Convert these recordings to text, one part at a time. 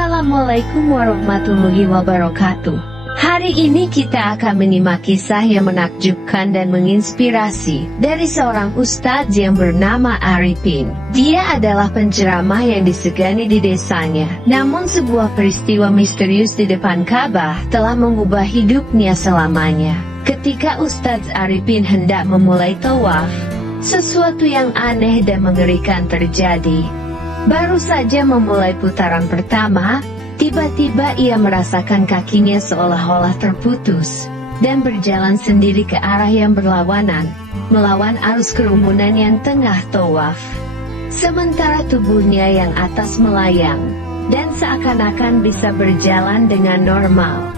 Assalamualaikum warahmatullahi wabarakatuh. Hari ini kita akan menyimak kisah yang menakjubkan dan menginspirasi dari seorang ustadz yang bernama Arifin. Dia adalah penceramah yang disegani di desanya. Namun sebuah peristiwa misterius di depan Ka'bah telah mengubah hidupnya selamanya. Ketika Ustadz Arifin hendak memulai tawaf, sesuatu yang aneh dan mengerikan terjadi. Baru saja memulai putaran pertama, tiba-tiba ia merasakan kakinya seolah-olah terputus, dan berjalan sendiri ke arah yang berlawanan, melawan arus kerumunan yang tengah tawaf. Sementara tubuhnya yang atas melayang, dan seakan-akan bisa berjalan dengan normal.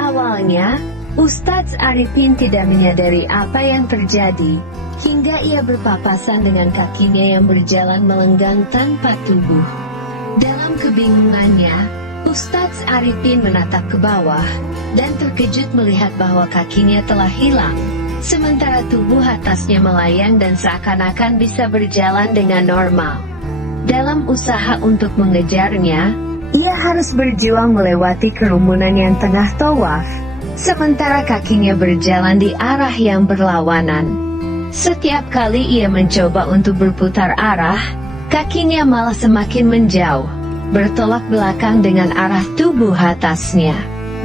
Awalnya, Ustadz Arifin tidak menyadari apa yang terjadi, hingga ia berpapasan dengan kakinya yang berjalan melenggang tanpa tubuh. Dalam kebingungannya, Ustadz Arifin menatap ke bawah, dan terkejut melihat bahwa kakinya telah hilang, sementara tubuh atasnya melayang dan seakan-akan bisa berjalan dengan normal. Dalam usaha untuk mengejarnya, ia harus berjuang melewati kerumunan yang tengah tawaf, sementara kakinya berjalan di arah yang berlawanan. Setiap kali ia mencoba untuk berputar arah, kakinya malah semakin menjauh, bertolak belakang dengan arah tubuh atasnya.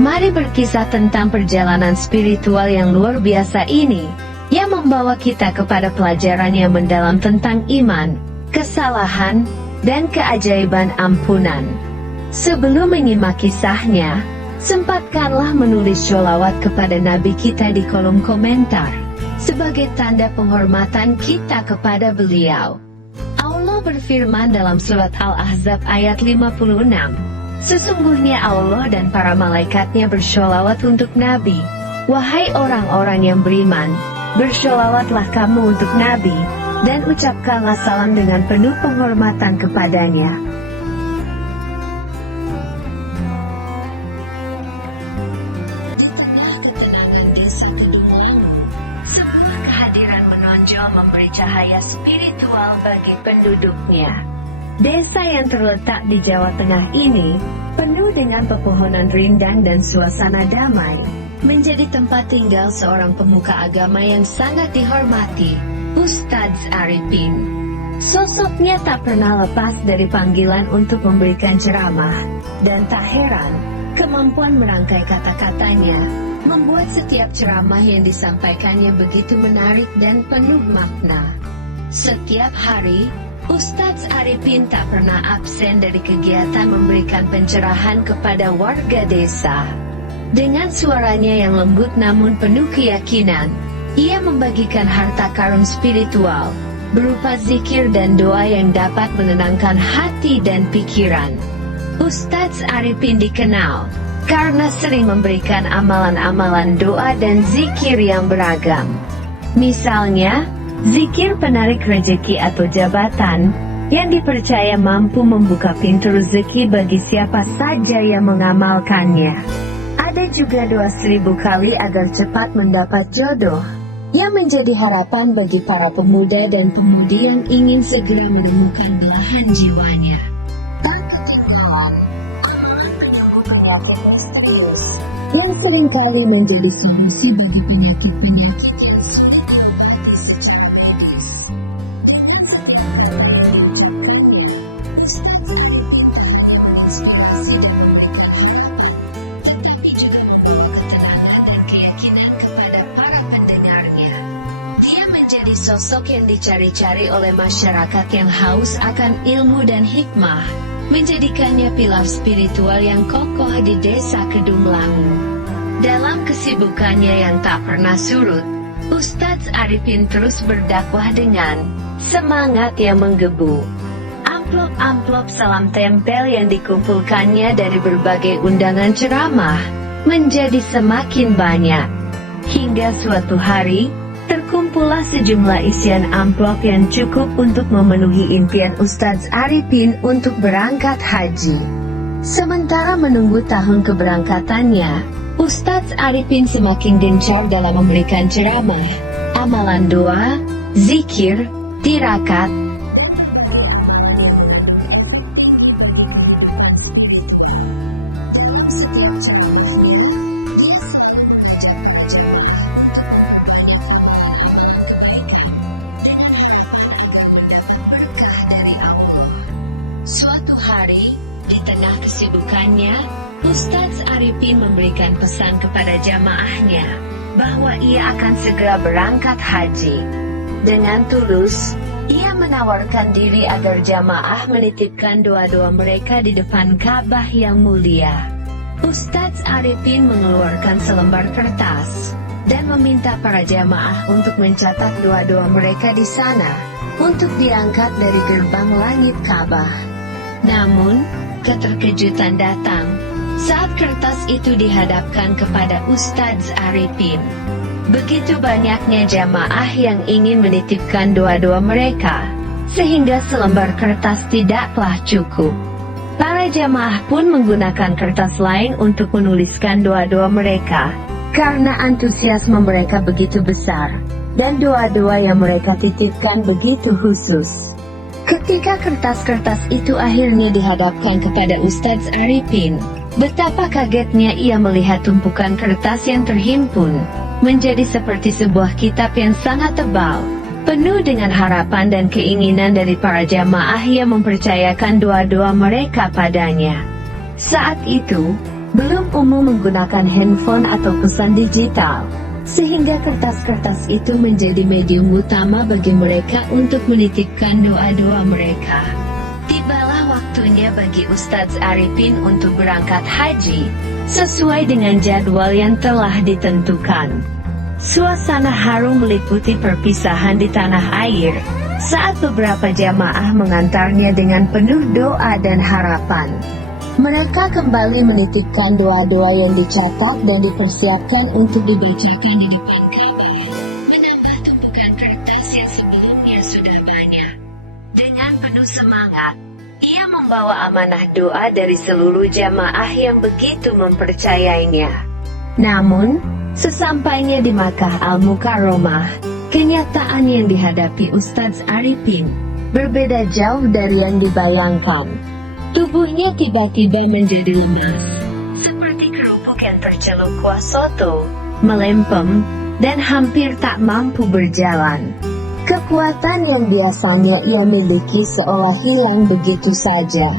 Mari berkisah tentang perjalanan spiritual yang luar biasa ini, yang membawa kita kepada pelajaran yang mendalam tentang iman, kesalahan, dan keajaiban ampunan. Sebelum menyimak kisahnya, sempatkanlah menulis sholawat kepada Nabi kita di kolom komentar, sebagai tanda penghormatan kita kepada beliau. Allah berfirman dalam surat Al-Ahzab ayat 56, sesungguhnya Allah dan para malaikatnya bersholawat untuk Nabi. Wahai orang-orang yang beriman, bersholawatlah kamu untuk Nabi, dan ucapkanlah salam dengan penuh penghormatan kepadanya. Memberi cahaya spiritual bagi penduduknya. Desa yang terletak di Jawa Tengah ini, penuh dengan pepohonan rindang dan suasana damai, menjadi tempat tinggal seorang pemuka agama yang sangat dihormati, Ustadz Arifin. Sosoknya tak pernah lepas dari panggilan untuk memberikan ceramah, dan tak heran, kemampuan merangkai kata-katanya membuat setiap ceramah yang disampaikannya begitu menarik dan penuh makna. Setiap hari, Ustadz Arifin tak pernah absen dari kegiatan memberikan pencerahan kepada warga desa. Dengan suaranya yang lembut namun penuh keyakinan, ia membagikan harta karun spiritual, berupa zikir dan doa yang dapat menenangkan hati dan pikiran. Ustadz Arifin dikenal karena sering memberikan amalan-amalan doa dan zikir yang beragam. Misalnya, zikir penarik rezeki atau jabatan, yang dipercaya mampu membuka pintu rezeki bagi siapa saja yang mengamalkannya. Ada juga doa 1000 kali agar cepat mendapat jodoh, yang menjadi harapan bagi para pemuda dan pemudi yang ingin segera menemukan belahan jiwanya. Yang seringkali menjadi solusi bagi penyakit-penyakit yang sulit diobati secara medis. Inspirasi dan memberikan harapan, tetapi juga membawa ketenangan dan keyakinan kepada para pendengarnya. Dia menjadi sosok yang dicari-cari oleh masyarakat yang haus akan ilmu dan hikmah, menjadikannya pilar spiritual yang kokoh di desa Kedung Langu. Dalam kesibukannya yang tak pernah surut, Ustadz Arifin terus berdakwah dengan semangat yang menggebu. Amplop-amplop salam tempel yang dikumpulkannya dari berbagai undangan ceramah menjadi semakin banyak. Hingga suatu hari, terkumpullah sejumlah isian amplop yang cukup untuk memenuhi impian Ustadz Arifin untuk berangkat haji. Sementara menunggu tahun keberangkatannya, Ustadz Arifin semakin gencar dalam memberikan ceramah, amalan doa, zikir, tirakat, Di tengah kesibukannya, Ustadz Arifin memberikan pesan kepada jamaahnya bahwa ia akan segera berangkat haji. Dengan tulus, ia menawarkan diri agar jamaah menitipkan doa-doa mereka di depan Ka'bah yang mulia. Ustadz Arifin mengeluarkan selembar kertas dan meminta para jamaah untuk mencatat doa-doa mereka di sana untuk diangkat dari gerbang langit Ka'bah. Namun, keterkejutan datang saat kertas itu dihadapkan kepada Ustadz Arifin. Begitu banyaknya jamaah yang ingin menitipkan doa-doa mereka, sehingga selembar kertas tidaklah cukup. Para jamaah pun menggunakan kertas lain untuk menuliskan doa-doa mereka, karena antusiasme mereka begitu besar, dan doa-doa yang mereka titipkan begitu khusus. Ketika kertas-kertas itu akhirnya dihadapkan kepada Ustadz Arifin, betapa kagetnya ia melihat tumpukan kertas yang terhimpun menjadi seperti sebuah kitab yang sangat tebal, penuh dengan harapan dan keinginan dari para jamaah yang mempercayakan doa-doa mereka padanya. Saat itu, belum umum menggunakan handphone atau pesan digital, sehingga kertas-kertas itu menjadi medium utama bagi mereka untuk menitipkan doa-doa mereka. Tibalah waktunya bagi Ustadz Arifin untuk berangkat haji, sesuai dengan jadwal yang telah ditentukan. Suasana harum meliputi perpisahan di tanah air, saat beberapa jamaah mengantarnya dengan penuh doa dan harapan. Mereka kembali menitipkan doa-doa yang dicatat dan dipersiapkan untuk dibacakan di depan Ka'bah, menambah tumpukan kertas yang sebelumnya sudah banyak. Dengan penuh semangat, ia membawa amanah doa dari seluruh jamaah yang begitu mempercayainya. Namun, sesampainya di Makkah Al-Mukarramah, kenyataan yang dihadapi Ustadz Arifin berbeda jauh dari yang dibayangkan. Tubuhnya tiba-tiba menjadi lemas, seperti kerupuk yang tercelup kuah soto, melempem, dan hampir tak mampu berjalan. Kekuatan yang biasanya ia miliki seolah hilang begitu saja.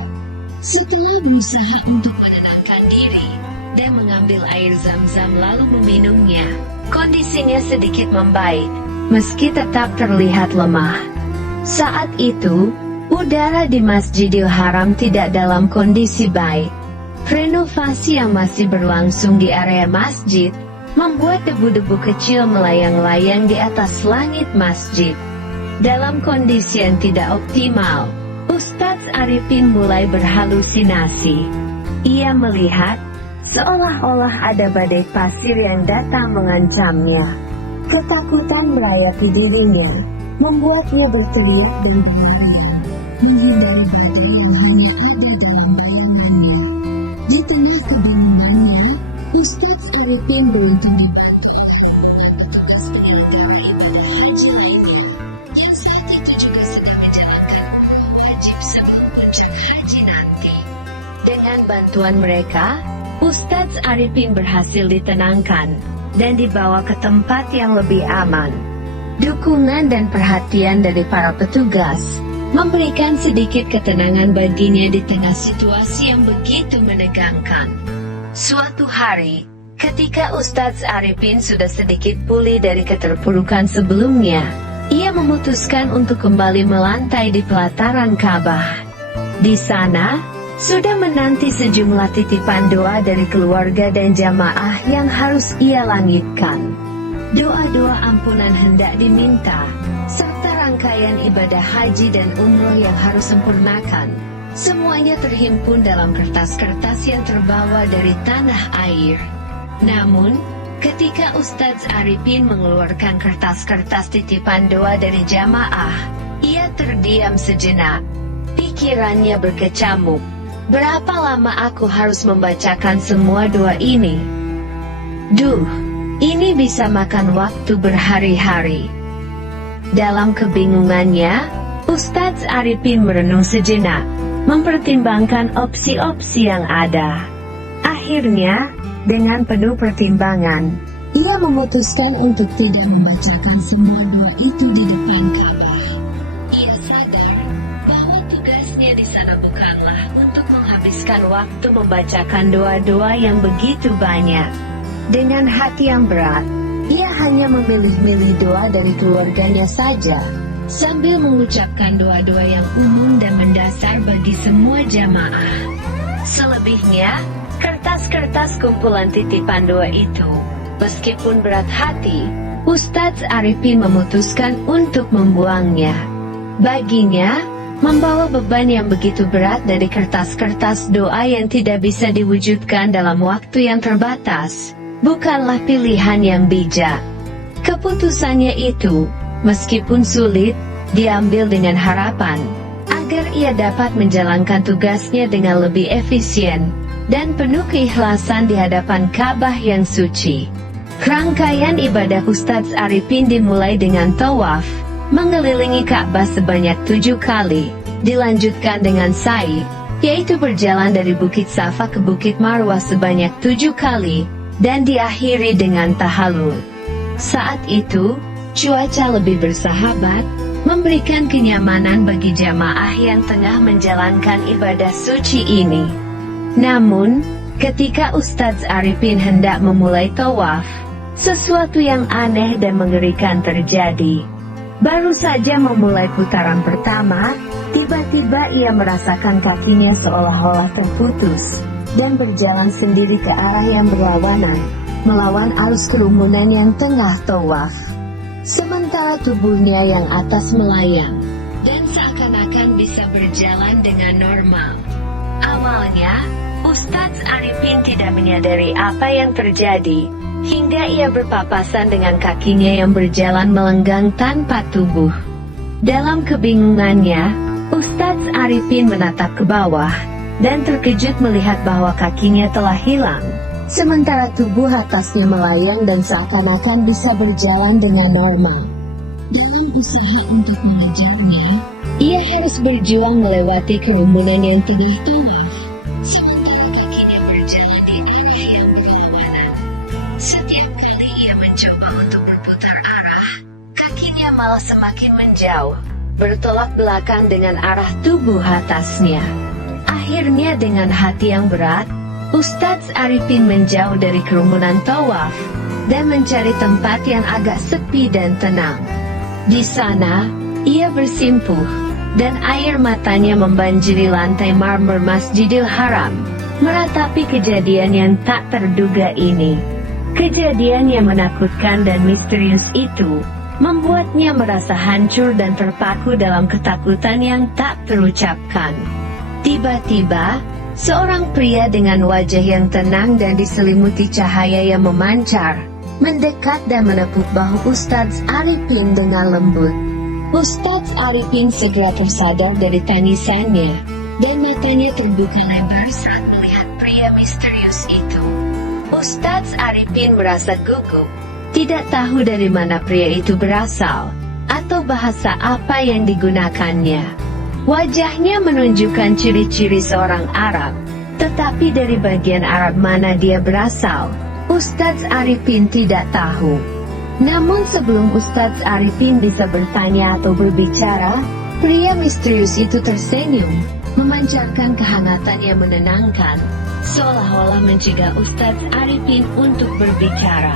Setelah berusaha untuk menenangkan diri dan mengambil air zam-zam lalu meminumnya, kondisinya sedikit membaik, meski tetap terlihat lemah. Saat itu, udara di Masjidil Haram tidak dalam kondisi baik. Renovasi yang masih berlangsung di area masjid membuat debu-debu kecil melayang-layang di atas langit masjid. Dalam kondisi yang tidak optimal, Ustadz Arifin mulai berhalusinasi. Ia melihat seolah-olah ada badai pasir yang datang mengancamnya. Ketakutan merayap dirinya, membuatnya berteriak dan berlarian, menghindari badai yang hanya ada dalam bayangannya. Di tengah kebingungannya, Ustadz Arifin beruntung dibantu oleh petugas penyelenggara ibadah haji lainnya, yang saat itu juga sedang menjalankan umroh wajib sebelum puncak haji nanti. Dengan bantuan mereka, Ustadz Arifin berhasil ditenangkan dan dibawa ke tempat yang lebih aman. Dukungan dan perhatian dari para petugas memberikan sedikit ketenangan baginya di tengah situasi yang begitu menegangkan. Suatu hari, ketika Ustadz Arifin sudah sedikit pulih dari keterpurukan sebelumnya, ia memutuskan untuk kembali melantai di pelataran Ka'bah. Di sana, sudah menanti sejumlah titipan doa dari keluarga dan jamaah yang harus ia langitkan. Doa-doa ampunan hendak diminta, serta rangkaian ibadah haji dan umroh yang harus sempurnakan. Semuanya terhimpun dalam kertas-kertas yang terbawa dari tanah air. Namun, ketika Ustadz Arifin mengeluarkan kertas-kertas titipan doa dari jamaah, ia terdiam sejenak. Pikirannya berkecamuk. Berapa lama aku harus membacakan semua doa ini? Duh, ini bisa makan waktu berhari-hari. Dalam kebingungannya, Ustadz Arifin merenung sejenak, mempertimbangkan opsi-opsi yang ada. Akhirnya, dengan penuh pertimbangan, ia memutuskan untuk tidak membacakan semua doa itu di depan Ka'bah. Ia sadar bahwa tugasnya di sana bukanlah untuk menghabiskan menghabiskan waktu membacakan doa-doa yang begitu banyak. Dengan hati yang berat, ia hanya memilih-milih doa dari keluarganya saja, sambil mengucapkan doa-doa yang umum dan mendasar bagi semua jamaah. Selebihnya, kertas-kertas kumpulan titipan doa itu, meskipun berat hati, Ustadz Arifin memutuskan untuk membuangnya. Baginya, membawa beban yang begitu berat dari kertas-kertas doa yang tidak bisa diwujudkan dalam waktu yang terbatas, bukanlah pilihan yang bijak. Keputusannya itu, meskipun sulit, diambil dengan harapan agar ia dapat menjalankan tugasnya dengan lebih efisien dan penuh keikhlasan di hadapan Ka'bah yang suci. Rangkaian ibadah Ustadz Arifin dimulai dengan tawaf, mengelilingi Ka'bah sebanyak 7 kali, dilanjutkan dengan sa'i, yaitu berjalan dari Bukit Safa ke Bukit Marwah sebanyak 7 kali, dan diakhiri dengan tahallul. Saat itu, cuaca lebih bersahabat, memberikan kenyamanan bagi jamaah yang tengah menjalankan ibadah suci ini. Namun, ketika Ustadz Arifin hendak memulai tawaf, sesuatu yang aneh dan mengerikan terjadi. Baru saja memulai putaran pertama, tiba-tiba ia merasakan kakinya seolah-olah terputus, dan berjalan sendiri ke arah yang berlawanan, melawan arus kerumunan yang tengah tawaf. Sementara tubuhnya yang atas melayang, dan seakan-akan bisa berjalan dengan normal. Awalnya, Ustadz Arifin tidak menyadari apa yang terjadi, hingga ia berpapasan dengan kakinya yang berjalan melenggang tanpa tubuh. Dalam kebingungannya, Ustadz Arifin menatap ke bawah, dan terkejut melihat bahwa kakinya telah hilang, sementara tubuh atasnya melayang dan seakan-akan bisa berjalan dengan normal. Dalam usaha untuk mengejarnya, ia harus berjuang melewati kerumunan yang tengah tawaf, sementara kakinya berjalan di arah yang berlawanan. Setiap kali ia mencoba untuk berputar arah, kakinya malah semakin menjauh, bertolak belakang dengan arah tubuh atasnya. Akhirnya dengan hati yang berat, Ustadz Arifin menjauh dari kerumunan tawaf, dan mencari tempat yang agak sepi dan tenang. Di sana, ia bersimpuh, dan air matanya membanjiri lantai marmer Masjidil Haram, meratapi kejadian yang tak terduga ini. Kejadian yang menakutkan dan misterius itu, membuatnya merasa hancur dan terpaku dalam ketakutan yang tak terucapkan. Tiba-tiba, seorang pria dengan wajah yang tenang dan diselimuti cahaya yang memancar, mendekat dan menepuk bahu Ustadz Arifin dengan lembut. Ustadz Arifin segera tersadar dari tangisannya, dan matanya terbuka lebar saat melihat pria misterius itu. Ustadz Arifin merasa gugup, tidak tahu dari mana pria itu berasal, atau bahasa apa yang digunakannya. Wajahnya menunjukkan ciri-ciri seorang Arab, tetapi dari bagian Arab mana dia berasal, Ustadz Arifin tidak tahu. Namun sebelum Ustadz Arifin bisa bertanya atau berbicara, pria misterius itu tersenyum, memancarkan kehangatan yang menenangkan, seolah-olah mencegah Ustadz Arifin untuk berbicara.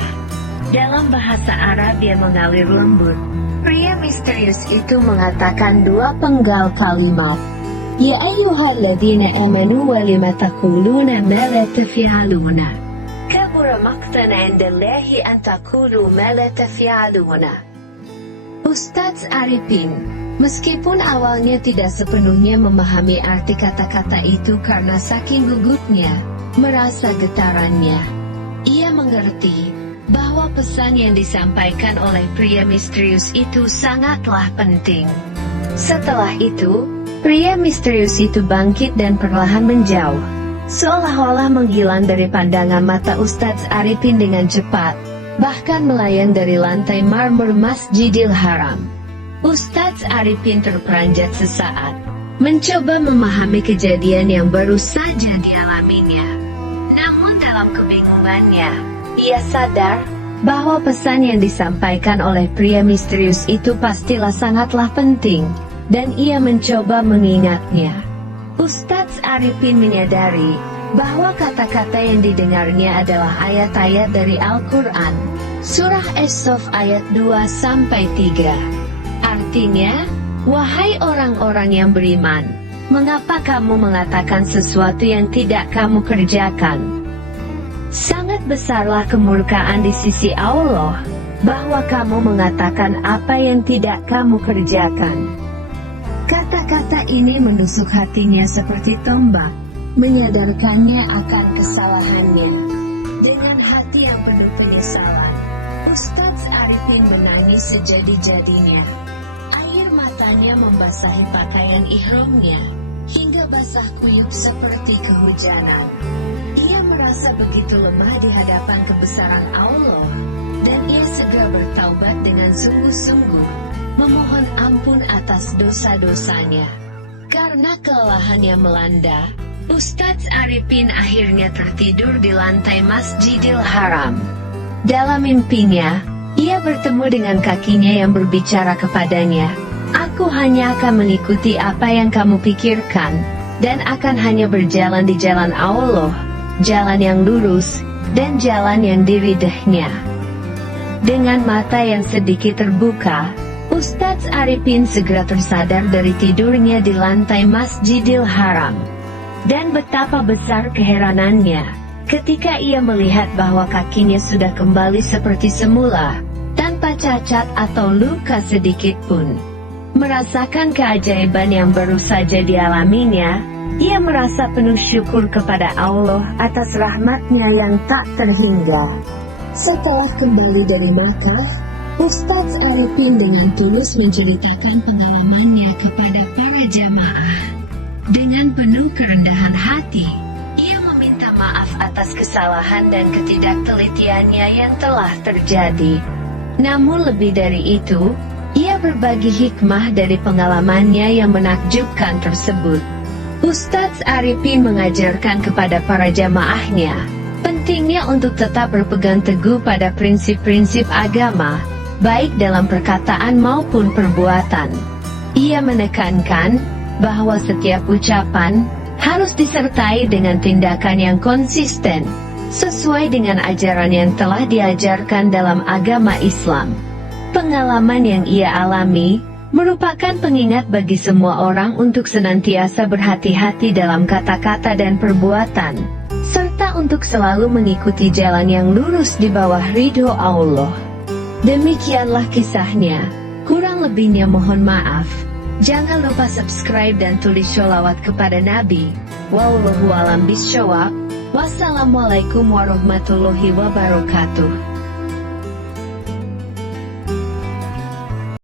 Dalam bahasa Arab yang mengalir lembut, pria misterius itu mengatakan 2 penggal kalimat. Ya ayyuhalladzina amanu wa lima taquluna ma la taf'aluna. Kabura maqtan 'indallahi an taqulu ma la taf'aluna. Ustadz Arifin, meskipun awalnya tidak sepenuhnya memahami arti kata-kata itu karena saking gugupnya, merasa getarannya, ia mengerti bahwa pesan yang disampaikan oleh pria misterius itu sangatlah penting. Setelah itu, pria misterius itu bangkit dan perlahan menjauh, seolah-olah menghilang dari pandangan mata Ustadz Arifin dengan cepat, bahkan melayang dari lantai marmer Masjidil Haram. Ustadz Arifin terperanjat sesaat, mencoba memahami kejadian yang baru saja dialaminya. Namun dalam kebingungannya, ia sadar bahwa pesan yang disampaikan oleh pria misterius itu pastilah sangatlah penting, dan ia mencoba mengingatnya. Ustadz Arifin menyadari bahwa kata-kata yang didengarnya adalah ayat-ayat dari Al-Quran, Surah As-Saff ayat 2-3. Artinya, wahai orang-orang yang beriman, mengapa kamu mengatakan sesuatu yang tidak kamu kerjakan? Sangat besarlah kemurkaan di sisi Allah, bahwa kamu mengatakan apa yang tidak kamu kerjakan. Kata-kata ini menusuk hatinya seperti tombak, menyadarkannya akan kesalahannya. Dengan hati yang penuh penyesalan, Ustadz Arifin menangis sejadi-jadinya. Air matanya membasahi pakaian ihramnya, hingga basah kuyup seperti kehujanan. Ia merasa begitu lemah di hadapan kebesaran Allah, dan ia segera bertaubat dengan sungguh-sungguh, memohon ampun atas dosa-dosanya. Karena kelelahannya melanda, Ustadz Arifin akhirnya tertidur di lantai Masjidil Haram. Dalam mimpinya, ia bertemu dengan kakinya yang berbicara kepadanya, "Aku hanya akan mengikuti apa yang kamu pikirkan, dan akan hanya berjalan di jalan Allah, jalan yang lurus, dan jalan yang diridhnya." Dengan mata yang sedikit terbuka, Ustadz Arifin segera tersadar dari tidurnya di lantai Masjidil Haram. Dan betapa besar keheranannya ketika ia melihat bahwa kakinya sudah kembali seperti semula, tanpa cacat atau luka sedikit pun. Merasakan keajaiban yang baru saja dialaminya, ia merasa penuh syukur kepada Allah atas rahmat-Nya yang tak terhingga. Setelah kembali dari Makkah, Ustadz Arifin dengan tulus menceritakan pengalamannya kepada para jamaah. Dengan penuh kerendahan hati, ia meminta maaf atas kesalahan dan ketidaktelitiannya yang telah terjadi. Namun lebih dari itu, ia berbagi hikmah dari pengalamannya yang menakjubkan tersebut. Ustadz Arifin mengajarkan kepada para jamaahnya, pentingnya untuk tetap berpegang teguh pada prinsip-prinsip agama, baik dalam perkataan maupun perbuatan. Ia menekankan bahwa setiap ucapan harus disertai dengan tindakan yang konsisten, sesuai dengan ajaran yang telah diajarkan dalam agama Islam. Pengalaman yang ia alami merupakan pengingat bagi semua orang untuk senantiasa berhati-hati dalam kata-kata dan perbuatan, serta untuk selalu mengikuti jalan yang lurus di bawah ridho Allah. Demikianlah kisahnya, kurang lebihnya mohon maaf. Jangan lupa subscribe dan tulis sholawat kepada Nabi. Wallahu a'lam bishawab. Wassalamualaikum warahmatullahi wabarakatuh.